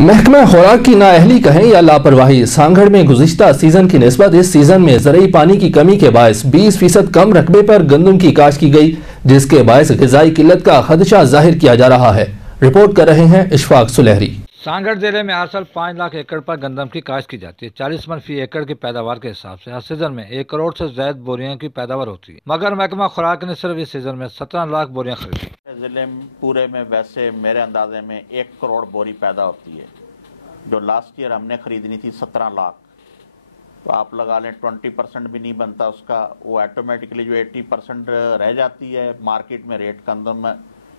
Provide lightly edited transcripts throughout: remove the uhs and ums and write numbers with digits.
محکمہ خوراک کی نااہلی کہیں یا لاپرواہی، سانگھڑ میں گزشتہ سیزن کی نسبت اس سیزن میں زرعی پانی کی کمی کے باعث 20% کم رقبے پر گندم کی کاشت کی گئی، جس کے باعث غذائی قلت کا خدشہ ظاہر کیا جا رہا ہے۔ رپورٹ کر رہے ہیں اشفاق سلیحری۔ سانگھڑ ضلع میں ہر سال 5 لاکھ ایکڑ پر گندم کی کاشت کی جاتی ہے۔ 40 من فی ایکڑ کی پیداوار کے حساب سے ہر سیزن میں 1 کروڑ سے زائد بوریاں کی پیداوار ہوتی ہے، مگر محکمہ خوراک نے صرف اس سیزن میں 17 لاکھ بوریاں خریدی۔ ضلع پورے میں ویسے میرے اندازے میں 1 کروڑ بوری پیدا ہوتی ہے، جو لاسٹ ایئر ہم نے خریدنی تھی 17 لاکھ، تو آپ لگا لیں 20% بھی نہیں بنتا اس کا، وہ ایٹومیٹکلی جو 80% رہ جاتی ہے۔ مارکیٹ میں ریٹ گندم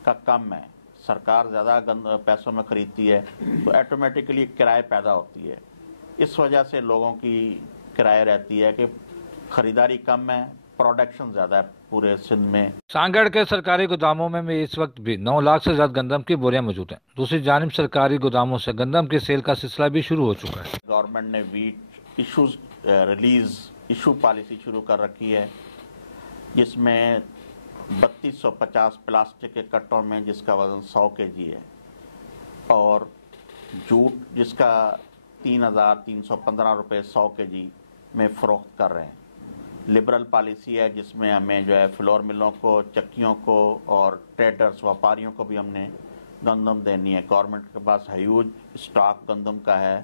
کا کم ہے، سرکار زیادہ پیسوں میں خریدتی ہے، تو ایٹومیٹکلی کرائے پیدا ہوتی ہے۔ اس وجہ سے لوگوں کی کرائے رہتی ہے کہ خریداری کم ہے، پروڈکشن زیادہ ہے پورے سندھ میں۔ سانگھڑ کے سرکاری گوداموں میں اس وقت بھی 9 لاکھ سے زیادہ گندم کی بوریاں موجود ہیں۔ دوسری جانب سرکاری گوداموں سے گندم کی سیل کا سلسلہ بھی شروع ہو چکا ہے۔ گورنمنٹ نے ویٹ ایشو پالیسی شروع کر رکھی ہے، جس میں 3250 پلاسٹک کے کٹوں میں جس کا وزن 100 kg ہے، اور جوٹ جس کا 3315 روپے 100 kg میں فروخت کر رہے ہیں۔ لبرل پالیسی ہے جس میں ہمیں جو ہے فلور ملوں کو، چکیوں کو اور ٹریڈرز وپاریوں کو بھی ہم نے گندم دینی ہے۔ گورنمنٹ کے پاس ہیوج اسٹاک گندم کا ہے،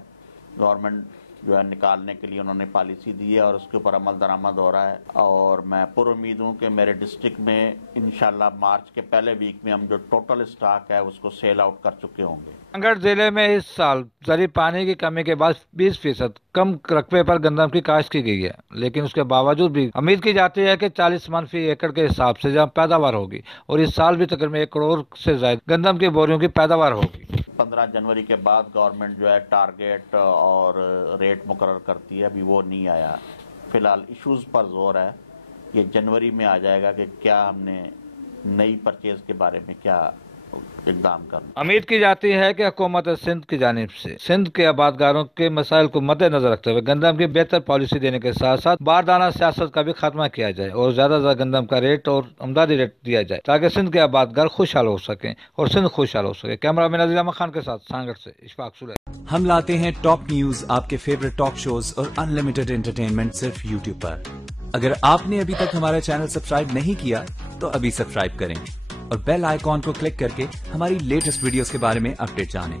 گورنمنٹ جو ہے نکالنے کے لیے انہوں نے پالیسی دی ہے اور اس کے اوپر عمل درآمد ہو رہا ہے، اور میں پر امید ہوں کہ میرے ڈسٹرکٹ میں انشاءاللہ مارچ کے پہلے ویک میں ہم جو ٹوٹل اسٹاک ہے اس کو سیل آؤٹ کر چکے ہوں گے۔ سانگھڑ ضلع میں اس سال زرعی پانی کی کمی کے بعد 20% کم رقبے پر گندم کی کاشت کی گئی ہے، لیکن اس کے باوجود بھی امید کی جاتی ہے کہ 40 من فی ایکڑ کے حساب سے جہاں پیداوار ہوگی، اور اس سال بھی تقریباً 1 کروڑ سے زائد گندم کی بوریوں کی پیداوار ہوگی۔ 15 جنوری کے بعد گورنمنٹ جو ہے ٹارگیٹ اور ریٹ مقرر کرتی ہے، ابھی وہ نہیں آیا۔ فی الحال ایشوز پر زور ہے، یہ جنوری میں آ جائے گا کہ کیا ہم نے نئی پرچیز کے بارے میں کیا اقدام کرنا۔ امید کی جاتی ہے کہ حکومت سندھ کی جانب سے سندھ کے آبادکاروں کے مسائل کو مد نظر رکھتے ہوئے گندم کی بہتر پالیسی دینے کے ساتھ ساتھ باردانہ سیاست کا بھی خاتمہ کیا جائے اور زیادہ سے زیادہ گندم کا ریٹ اور امدادی ریٹ دیا جائے، تاکہ سندھ کے آبادکار خوشحال ہو سکیں اور سندھ خوشحال ہو سکے۔ کیمرہ مین عزیز احمد خان کے ساتھ سانگھڑ سے اشفاق سلیحری۔ ہم لاتے ہیں ٹاپ نیوز، آپ کے فیورٹ ٹاک شوز اور انلمیٹڈ انٹرٹینمنٹ صرف یوٹیوب پر۔ اگر آپ نے ابھی تک ہمارا چینل سبسکرائب نہیں کیا تو ابھی سبسکرائب کریں اور بیل آئیکن کو کلک کر کے ہماری لیٹسٹ ویڈیوز کے بارے میں اپڈیٹ جانیں۔